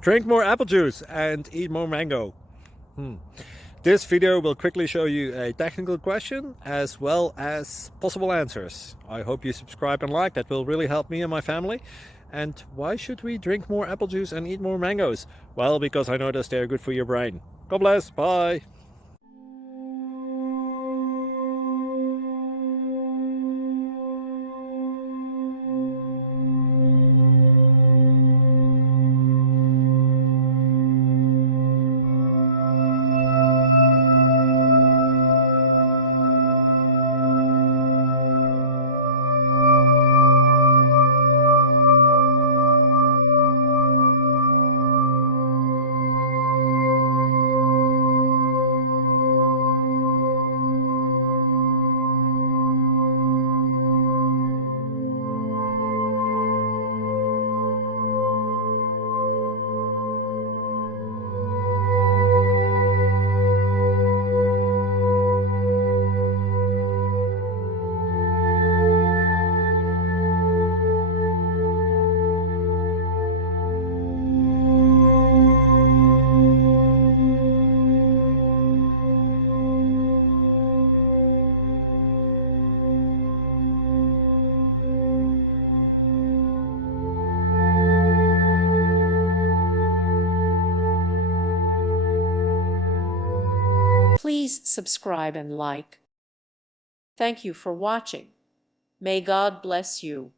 Drink more apple juice and eat more mango. This video will quickly show you a technical question as well as possible answers. I hope you subscribe and like, that will really help me and my family. And why should we drink more apple juice and eat more mangoes? Well, because I noticed they're good for your brain. God bless, bye! Please subscribe and like. Thank you for watching. May God bless you.